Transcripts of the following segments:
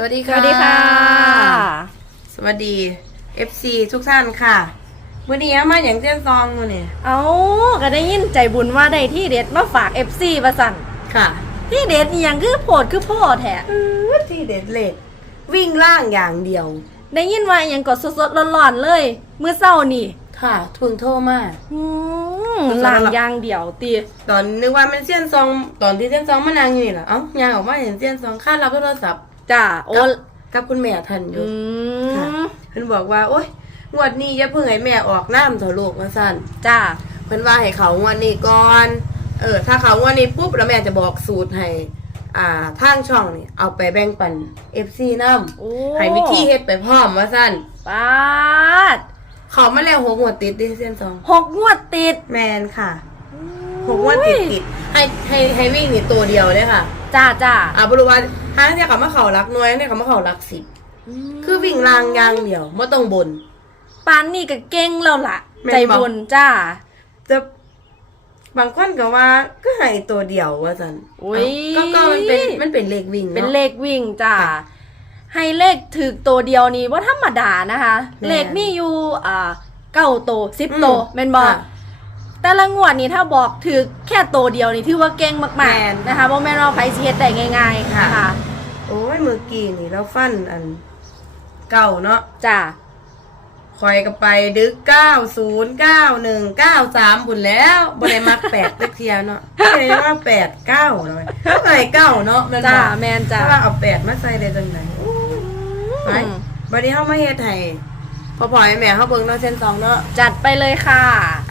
สวัสดีสค่ะวัสดีค่ะ สวัสดี FC ทุกท่านค่ะวันนี้มาอย่างเจ้นซองมือนี่เอาก็ได้ยินใจบุญว่าได้ที่เด็ดมาฝาก FC ประสันค่ะ ที่เด็ดอหยังคือโพดคือโพดแท้อื้อที่เด็ดเหล็ก วิ่งล่างอย่างเดียว ได้ยินว่าอหยังกดสดๆร้อนๆเลยมื้อเช้านี่ ค่ะ ทุนโทษมากอืมสดๆล่างอย่างเดียวตีตอนนึกว่ามันเส้นซอง ตอนที่เส้นซองมานางอยู่นี่แหละเอ้ายางออกมาเห็นเส้นซองค่ารับโทรศัพท์ จ้าโอ้กับกับคุณแม่ทันอยู่อืค่ะมเพิ่นบอกว่า โอ๊ยงวดนี้อย่าเพิ่งให้แม่ออกน้ำเถอะลูกว่าสั้นจ้าเพิ่นว่าให้เขางวดนี้ก่อน เออ ถ้าเขางวดนี้ปุ๊บแล้วแม่จะบอกสูตรให้ อ่าทางช่องนี่เอาไปแบ่งปัน FC นำโอ้ให้วิธีเฮ็ดไปพร้อมว่าซั่นปาดเขามาแล้วหกงวดติดดิเส้นสองหกงวดติดแมนค่ะหกงวดติดติดให้ให้ให้วิ่งนี่ตัวเดียวเลยค่ะ จ้าจ้าอ่าบ่รู้ว่าห้างเนี่ยเขามาเขารักน้อยเนี่ยเขามาเขารักสิบคือวิ่งรางอย่างเดียวบ่ต้องบน ปานนี่ก็เก่งแล้วล่ะแม่นบ่ใจบุญจ้าจะบางคนก็ว่าก็ให้ตัวเดียวว่าซั่นอุ๊ยก็ก็มันเป็นมันเป็นเลขวิ่งเป็นเนาะเลขวิ่งจ้าให้เลขถึกตัวเดียวนี่ว่าธรรมดานะคะแม่นเลขมีอยู่อ่าเก้าตัวสิบอืมตัวแม่นบอค่ะ แต่ละงวดนี่ถ้าบอกถึกแค่ตัวเดียวนี่ถือว่าเก่งมากแม่น ๆนะคะเพราะแม่นว่าไผสิเฮ็ดได้ง่ายๆค่ะนะคะโอ้ยเมื่อกี้นี่เราฟันอันเก่าเนาะจ้าคอยก็ไปดึกเก้าศูนย์เก้าหนึ่งเก้าสามบุญแล้วบริมักแปดเล็กเทียวเนาะไม่ได้ว่าแปดเก้าเลยเท่าไหร่เก้าเนาะแมันจ้าบอกแมนจ้าถ้าว่าเอาแปดมาใส่ได้จังไหนไปบัดนี้เขามาเฮ็ดให้ พอพอยแม่เขาเบิ่งเนาะเส้นสองเนาะจัดไปเลยค่ะ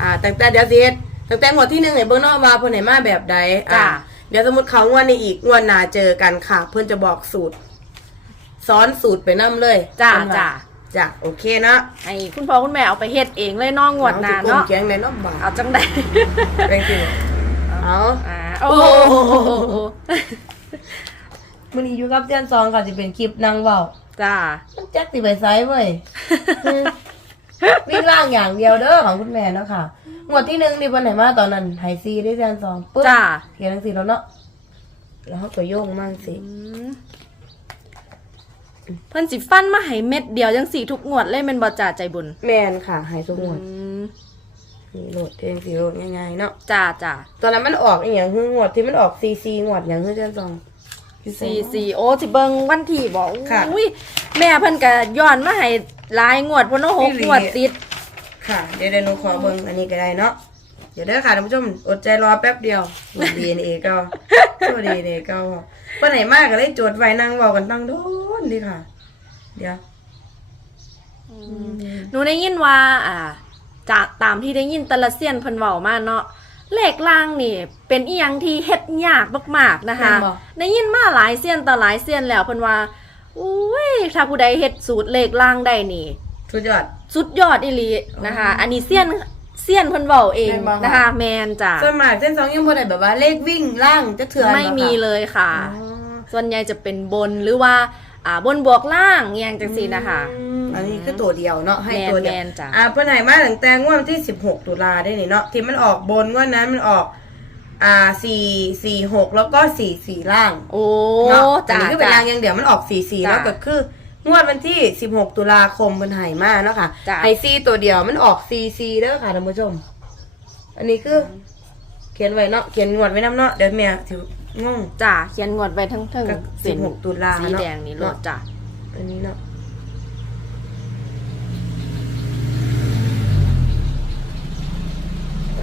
อ่าตั้งแต่เดี๋ยวสิเฮ็ดตั้งแต่งวดที่หนึ่งให้เบิ่งเนาะว่าเพิ่นให้มาแบบใดอ่าจ้ะ เดี๋ยวสมมติเขางวดนี้อีกงวดหน้าเจอกันค่ะ เพิ่นจะบอกสูตรซ้อนสูตรไปนํเลยจ้าเพิ่นว่จ้าจ้ะโอเคเนาะให้คุณพ่อคุณแม่เอาไปเฮ็ดเองเลยเน้องงวดหน้าอสิกลมเนาะเกียงในเนาะบาทเอาจังไดเป็นจริงเอา อ่าโอ้โหมันนี้อยู่กับเจนซองก็จะเป็นคลิปนางเว้า จ้า มันแจ็คสิไปไซส์เว้ย วิ่งล่างอย่างเดียวเด้อของคุณแม่เนาะค่ะงวดที่หนึ่งนี่วันไหนมาตอนนั้นไฮซีได้เจนซองปึ๊บจ้า เขียนหนังสือแล้วเนาะ แล้วเขาก็โยงมั่งสิเพิ่นสิฟันมาให้เม็ดเดียวจังสี่ทุกงวดเลยแม่นบ่จ่าใจบุญแมนค่ะไฮทุกงวดอืมนี่โหลดเองสิโหลดง่ายๆเนาะ จ้าจ้าตอนนั้นมันออกอีกอย่างคืองวดที่มันออกซีซีงวดอย่างคือเจนซอง สี่สี่โอ้สิเบิงวันที่บอกค่ะ อุ้ยแม่เพิ่นก็ย้อนมาให้หลายงวดเพิ่นเอาหกอีหลีงวดติด ค่ะ เดี๋ยวเดี๋ยวหนูขอเบิ่งอันนี้ก็ได้เนาะ เดี๋ยวเด้อค่ะท่านผู้ชม อดใจรอแป๊บเดียวดีเอ็นเอก็ตัวดีเอ็นเอก็เมื่อไหนมากก็เลยจดไว้นั่งเว้ากันตั้งโดนดีค่ะ เดี๋ยว หนูได้ยินว่า อ่า จากตามที่ได้ยินแตละเซียนเพิ่นเว้ามาเนาะ เลขล่างนี่ เป็นอีหยังที่เฮ็ดยากมากๆนะคะแม่นบ่ ได้ยินมาหลายเซียนต่อหลายเซียนแล้วเพิ่นว่าอุ้ยถ้าผู้ใดเฮ็ดสูตรเลขล่างได้นี่ สุดยอด สุดยอดอีหลีนะคะ อันนี้เซียนเซียนเพิ่นเว้าเองแม่นบ่คะ นะคะ แมนจ้ะส่วนมากเส้นสองยังบ่ได้แบบว่าเลขวิ่งล่างจะเถื่อนไม่มียเลยค่ะ อ๋อส่วนใหญ่จะเป็นบนหรือว่าอ่าบนบวกล่างอย่างจังสีนะคะ อืม อันนี้คือตัวเดียวเนาะให้แมนตัวเดียวแมนจ้ะ อ่าเพิ่นให้มาตั้งแต่งวดวันที่ 16 ตุลาได้นี่เนาะที่มันออกบนงวดนั้นมันออกอ่า4 4 6แล้วก็4 4ล่างโอ้เนาะอันจ้ะนี้คือเป็นจ้ะรางอย่างเดียวมันออกสี่สี่จ้ะแล้วก็คืองวดวันที่ 16 ตุลาคมเป็นไห่มาเนาะค่ะจ้ะไฮซีตัวเดียวมันออกซีซีเด้อค่ะท่านผู้ชม อันนี้คือ เขียนไว้เนาะเขียนงวดไว้น้ำเนาะเดี๋ยวแม่ถืองง จ้ะเขียนงวดไว้ทั้งทั้งก็เส้น16ตุลาสีเนาะแดงนี่โลดจ้ะอันนี้เนาะ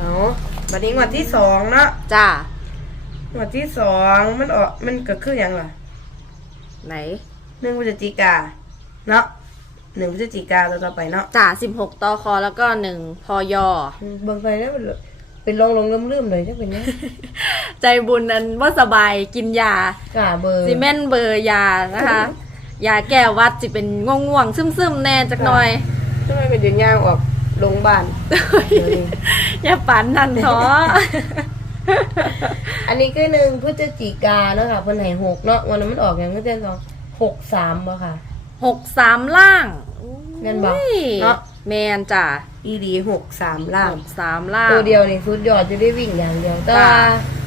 เอาบัดนี้งวดที่สองเนาะจ้ะงวดที่สองมันออกมันก็คืออย่างล่ะไหนหนึ่งพฤศจิกาเนาะหนึ่งพฤศจิกาต่อต่อไปเนาะจ้ะสิบหกตอคอแล้วก็หนึ่งพอยอ อืมเบิ่งไปแล้วมันเป็นลงลงลืมลืมๆเลยจังเป็นเนี้ยใจบุญนั้นว่าสบายกินยากาเบอร์ ซีเมนเบอร์ยานะคะ ยาแก้หวัดสิเป็นง่วงๆซึมๆ แน่จักหน่อย ทำไมเป็นเดือนย่างออก โรงพยาบาลเดี๋ยวนี้อย่าฝันนั่นท้ออันนี้คือหนึ่งพฤศจิกาเนาะค่ะเพิ่นให้หกเนาะวันนั้นมันออกอย่างเมื่อเดือนสองหกสามบ่ค่ะ หกสามล่างแม่นบ่อุ้ยเนาะ แมนจ้ะอีดีหกสามล่าง หกสามล่าง ตัวเดียวนี่สุดยอดจะได้วิ่งอย่างเดียว แต่ว่าจ้ะ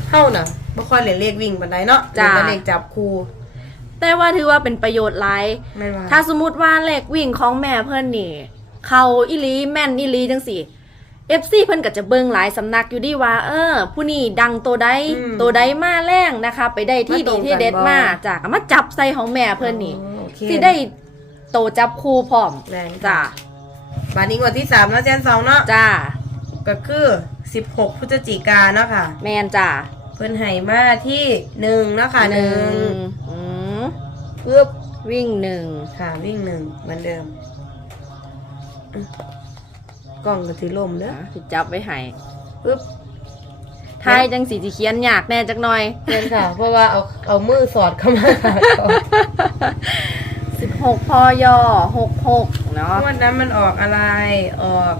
เฮาน่ะบ่ค่อยเล่นเลขวิ่งปานใดเนาะจ้ะ เล่นแต่เลขจับคู่แต่ว่าถือว่าเป็นประโยชน์หลาย แม่นว่าถ้าสมมติว่าเลขวิ่งของแม่เพิ่นนี่ เขาอีหลีแม่นอีหลีจังสิเอฟซีเพิ่นก็จะเบิ่งหลายสำนักอยู่ดีว่า เออ ผู้นี้ดังตัวใดตัวใดมาแรงนะคะ ไปได้ที่ดีที่เด็ดมาจากมาจับใส่ของแม่เพิ่นนี่โอเคสิได้โตจับคู่พร้อมแรงจ้าบัดนี้งวดที่สามเนาะแจนสองเนาะจ้าก็คือสิบหกพฤศจิกาเนาะค่ะ แมนจ้าเพิ่นให้มาที่หนึ่งเนาะค่ะหนึ่งอืมปึ๊บวิ่งหนึ่งค่ะวิ่งหนึ่งเหมือนเดิมอืม กล้องก็ถือลมเด้อสิจับไว้ให้ปึ๊บทายจังสีที่เขียนยากแน่จักหน่อยเล่นค่ะ เพราะว่าเอาเอามือสอดเข้ามาค่ะก่อน16พอยอ66เนาะงวดนั้นมันออกอะไรออก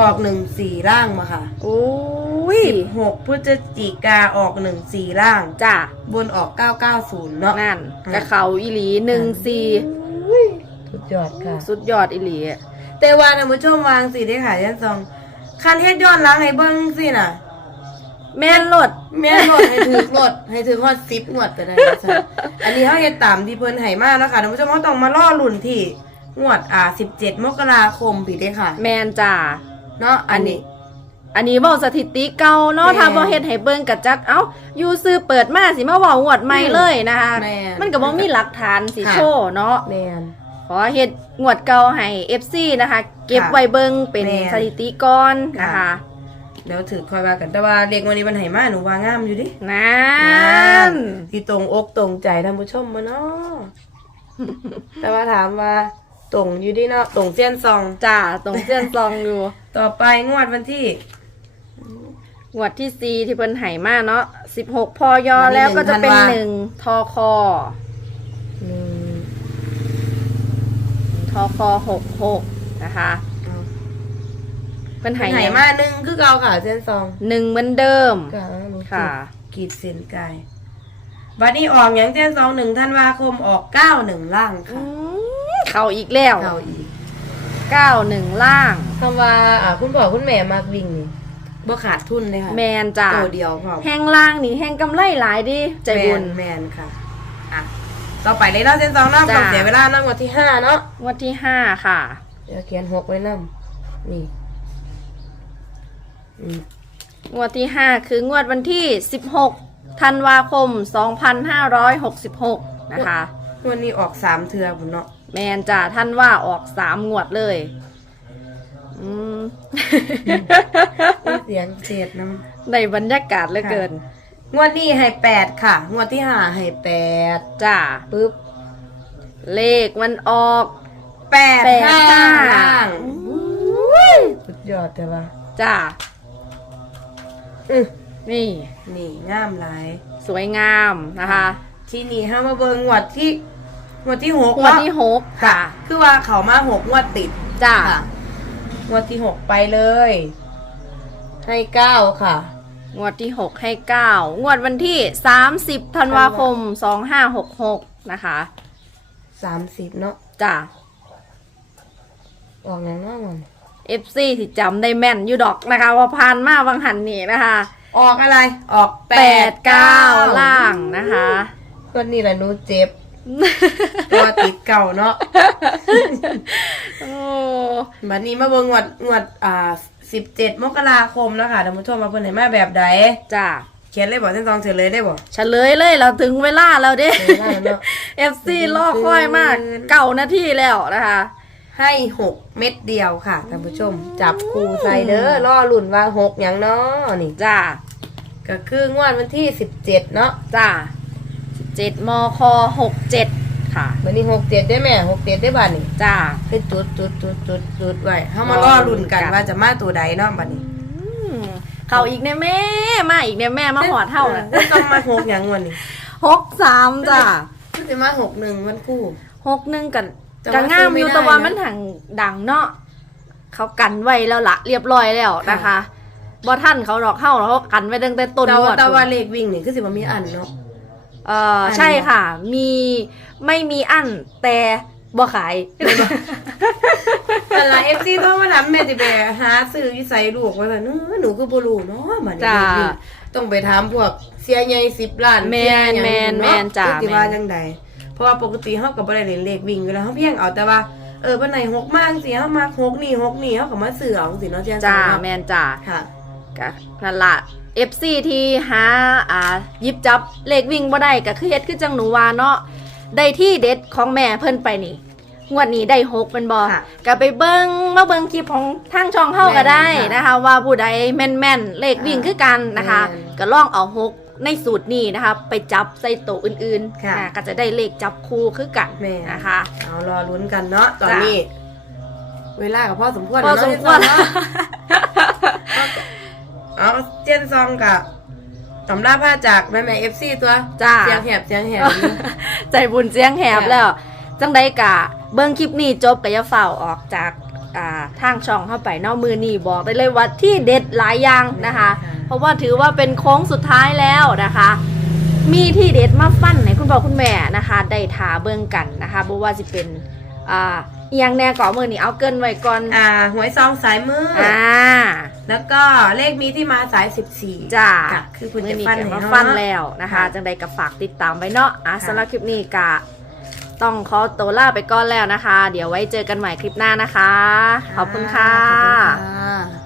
ออกหนึ่งสี่ล่างมาค่ะอุ้ยสิบหกพฤศจิกาออกหนึ่งสี่ล่างจ้าบนออกเก้าเก้าศูนย์เนาะนั่นอืมกระเขาอีหลีหนึ่งสี่ สุดยอดค่ะ สุดยอดอีหลีแต่ว่าท่านผู้ชมวางสิได้ค่ะยันซองคันเฮ็ดย้อนหลังให้เบิ่งสิน่ะ แม่นโลดแม่นรถให้ถือรถให้ถือฮอดซิปงวดก็ได้นะจ๊ะอันนี้เฮาเฮ็ดตามที่เพิ่นให้มาแล้วค่ะท่านผู้ชมเฮาต้องมาล่อลุ่นที่งวดอ่า17 มกราคมปีเด้ค่ะ แมนจ้า เนาะอันนี้ อันนี้เว้าสถิติเก่าเนาะแม่นถ้าบ่เฮ็ดให้เบิ่งกับจักเอ้าอยู่ซื้อเปิดมาสิมาเว้างวดใหม่เลยนะคะแม่น มันก็บ่มีหลักฐานสิค่ะโชว์เนาะ แม่น ขอเฮ็ดงวดเก่าให้ FC นะคะ เก็บค่ะไว้เบิ่งเป็นแม่น สถิติก่อนนะค่ะคะเดี๋ยวถือคอยว่ากันแต่ว่าเลขวันนี้มันให้มาหนูว่างามอยู่ดินั่นที่ตรงอกตรงใจท่านผู้ชมมาเนาะ แต่ว่าถามว่าตรงอยู่ดิเนาะตรงเส้นซอง จ้าตรงเส้นซองอยู่ต่อไปงวดวันที่ งวดที่สี่ที่เพิ่นให้มาเนาะ16พอยอวันที่แล้วก็จะเป็นหนึ่งธันวา1ทอคอหนึ่ง ทอคอ66นะคะเอาเพิ่นให้ให้ไหมาหนึ่งคือเก่าค่ะเส้นซองหนึ่งเหมือนเดิม ค่ะหนูค่ะขีดเส้นกายวันนี้ออกอย่างเส้นซองหนึ่งธันวาคมออกเก้าหนึ่งล่างอืค่ะมเข้าอีกแล้วเก้าอีกเก้าหนึ่งล่าง คำว่าอ่าคุณพ่อคุณแม่มากวิ่งนี่บ่ขาดทุนเลยค่ะแมนจ้าตัวเดียวพอแห้งล่างนี่แห้งกำไรหลายดิใจบุญแมนแมนค่ะอะ ต่อไปเลยเนาะเส้นสองเนาะจ้ะ ต้องเสียเวลาเนาะงวดที่ห้าเนาะงวดที่ห้าค่ะ เดี๋ยวเขียนหกไว้นำนี่อืมงวดที่ห้าคืองวดวันที่สิบหกธันวาคมสองพันห้าร้อยหกสิบหกนะคะ งวันนี้ออกสามเทือบุญเนาะแมนจ้าท่านว่าออกสามงวดเลยอืมมีเสียงเจ็ดน้ในบรรยากาศเหลือเกินำ งวดนี้ให้แปดค่ะ งวดที่ห้าให้แปดจ้าปึ๊บ เลขมันออกแปดแปดห้าห้าล่างอุ้ยสุดยอดแต่ว่าจ้าอื้อนี่ นี่งามหลายสวยงามนะคะที่นี่ห้ามาเบิงงวดที่งวดที่หกงวดเนาะที่หกค่ะค่ะ คือว่าเขามาหกงวดติดจ้าค่ะงวดที่หกไปเลย ให้เก้าค่ะ งวดที่หกให้เก้างวดวันที่สามสิบธันวาคมสองห้าหกหกนะคะ สามสิบเนาะจ้าออกอย่างน้อยมัน FC ที่จำได้แม่นอยู่ดอกนะคะว่าผ่านมาวังหันนี่นะคะออกอะไร ออกแปแปดดเก้าเก้าล่างนะคะ ก็นี่แหละหนูเจ็บตัวติดเก่าเนาะ โอ้ บัดนี้มาเบิ่งงวดงวดอ่า สิบเจ็ดมกราคมนะคะท่านผู้ชมมาเพิ่นให้มาแบบใดจ้าเขียนเลยบอกเส้นตองเฉลยได้บ่เฉลยเลยเราถึงเวลาแล้วเด้ถึงเวลาแล้วเนอะ FC รอคอยมาก เก่านาทีแล้วนะคะ ให้หกเม็ดเดียวค่ะท่านผู้ชม จับคูใส่เด้อล่อลุ่นว่าหกอย่างเนาะนี่ จ้าก็คืองวดวันที่สิบเจ็ดเนาะจ้าเจ็ดมคหกเจ็ด ค่ะ วันนี้หกเจ็ดได้แม่หกเจ็ดได้บ้านนี่จ้าคือจุดจุดจุดจุดจุดไว้เฮามาล่อลุ่นกันว่าจะมาตัวใดเนาะบัดนี้อืมเขาอีกเนี่ยแม่ มาอีกเนี่ยแม่มาหอดเท่านะออต้องมาหกอย่างงวดนี้หกสามจ้าคือสิมาหกหนึ่งวันคู่หกหนึ่งกันแต่กัว่างามอยู่ซื้อไม่ได้แต่ว่านะมันถังดังเนาะเขากันไว้แล้วละเรียบร้อยแล้วนะคะบ่ท่านเขาหรอกเข้าแล้วเขากันไว้ตั้งแต่ต้นแต่งวว่าดแต่ว่าเลขวิ่งนี่คือสิบ่มีอันเนาะ เอออันใช่ค่ะ มีไม่มีอันแต่บ่ขายแต่ละ FC โทรมาถามแม่สิไปหาซื้ออยู่ไสลูกว่าซั่นเออหนูคือบ่รู้เนาะบัดนี้จ้าเลขวิ่งต้องไปถามพวกสียใหญ่สิบล้านแม่นเสียหยังแม่นเาแม่นจ้ะที่ว่าแม่นจังใดเพราะว่าปกติเฮาก็บ่ได้เล่นเลขวิ่งอยู่แล้วเฮาเพียงเอาแต่ว่าเออวันไหนหกมากสิเฮามาหกนี่หกนี่เฮาก็มาซื้อเอาจังซี่เนาะเที่ยงจ้าเนาะแม่นจ้าค่ะก็นั่นละ FC ที่หาอ่าหยิบจับเลขวิ่งบ่ได้ก็คือเฮ็ดคือจังหนูว่าเนาะได้ที่เด็ดของแม่เพิ่นไปนี่งวดนี้ได้หกเป็นบ่ค่ะก็ไปเบิ่งมาเบิ่งคลิปของทางช่องเฮาก็ได้แม่นค่ะนะคะ ว่าผู้ใดแม่นๆเลขวิ่งคือกันนะคะแม่นก็ลองเอาหกในสูตรนี้นะคะ ไปจับใส่ตัวอื่นๆค่ะอ่าก็จะได้เลขจับคู่คือกันแม่นะคะเอารอลุ้นกันเนาะตอนจ้ะนี้ เวลากับพ่อสมควรพอแล้วสมเนาะควร เนาะเอาเจนซองกับตำราผ้าจากแม่แม่เอฟซีตัวจ้า เสียงแหบเสียงแหบอยู่ใจบุญเจียงแหบค่ะแล้ว จังใดกะ เบิ่งคลิปนี้จบก็อย่าเฝ้าออกจากอ่าทางช่องเข้าไปเนอกมือนี่บอกได้เลยว่าที่เด็ดหลายอย่างนะคะ เพราะว่าถือว่าเป็นโค้งสุดท้ายแล้วนะคะ มีที่เด็ดมาฟันให้คุณพ่อคุณแม่นะคะ ได้ทาเบิ่งกันนะคะบ่ว่าสิเป็นอ่า เอียงแน่ก่อมือนี่เอาเกินไว้ก่อนอ่าหวยซองสายมือออ่าแล้วก็เลขมีที่มาสายสิบสี่จ้าค่ะคือคุณมืจะอนี้ฟันก็ให้มาเนาะ ฟันแล้วนะคะ ค่ะ จังใดก็ฝากติดตามไว้เนาะอะค่ะสำหรับคลิปนี้กะต้องขอตัวลาไปก่อนแล้วนะคะ เดี๋ยวไว้เจอกันใหม่คลิปหน้านะคะ ขอบคุณค่ะ ขอบคุณค่ะ